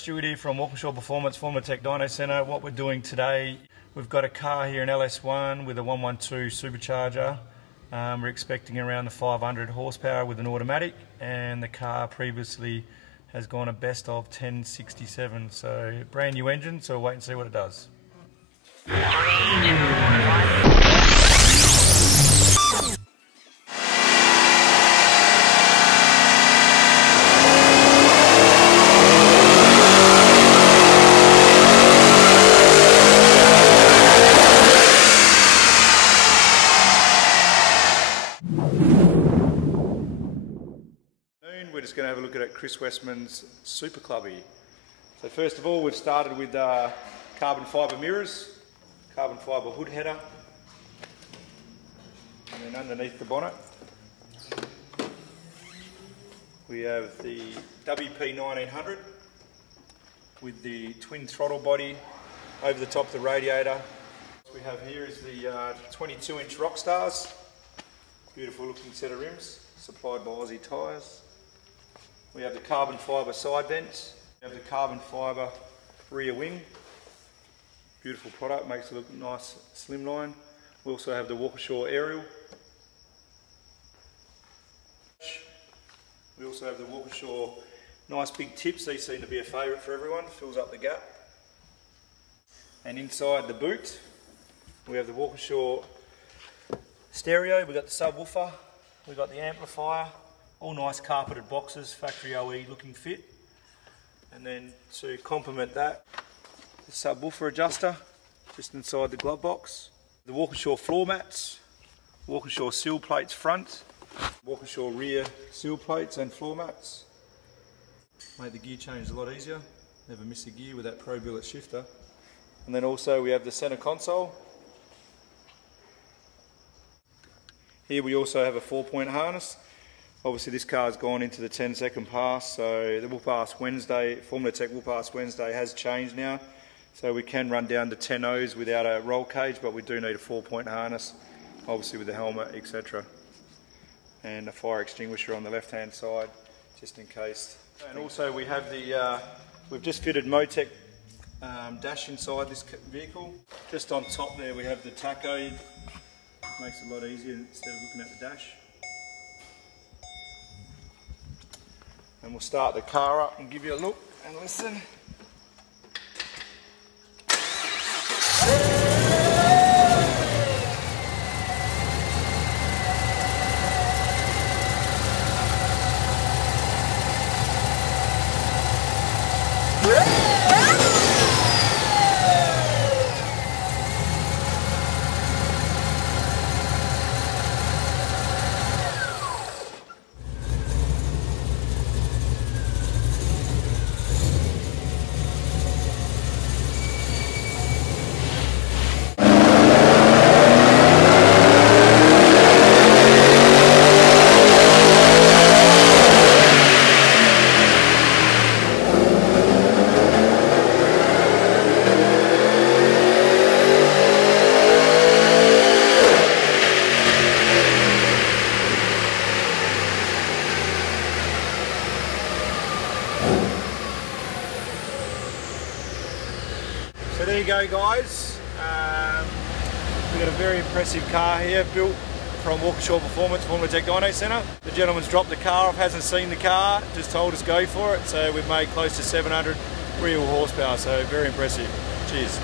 Stewart here from Walkinshaw Performance, former Tech Dyno Centre. What we're doing today, we've got a car here in LS1 with a 112 supercharger. We're expecting around the 500 horsepower with an automatic, and the car previously has gone a best of 1067. So brand new engine, so we'll wait and see what it does. 3, 2, 1. We're just going to have a look at Chris Westman's Super Clubby. So first of all, we've started with carbon fibre mirrors, carbon fibre hood header, and then underneath the bonnet we have the WP1900 with the twin throttle body over the top of the radiator. What we have here is the 22-inch Rockstars, beautiful looking set of rims supplied by Aussie tyres. We have the carbon fibre side vents. We have the carbon fibre rear wing. Beautiful product, makes it look nice, slimline. We also have the Walkinshaw aerial. We also have the Walkinshaw nice big tips. These seem to be a favourite for everyone, fills up the gap. And inside the boot, we have the Walkinshaw stereo. We've got the subwoofer, we've got the amplifier. All nice carpeted boxes, factory OE looking fit. And then to complement that, the subwoofer adjuster just inside the glove box. The Walkinshaw floor mats, Walkinshaw sill plates front, Walkinshaw rear sill plates and floor mats. Made the gear change a lot easier. Never miss a gear with that Pro billet shifter. And then also we have the centre console. Here we also have a 4-point harness. Obviously this car's gone into the 10-second pass, so the Will Pass Wednesday, Formula Tech Will Pass Wednesday has changed now. So we can run down to 10 O's without a roll cage, but we do need a 4-point harness, obviously with the helmet, etc. And a fire extinguisher on the left-hand side, just in case. And also we have the, we've just fitted Motec dash inside this vehicle. Just on top there we have the tacho, makes it a lot easier instead of looking at the dash. And we'll start the car up and give you a look and listen. So there you go guys, we've got a very impressive car here built from Walkinshaw Performance, former Tech Dyno Centre. The gentleman's dropped the car off, hasn't seen the car, just told us go for it, so we've made close to 700 real horsepower, so very impressive. Cheers.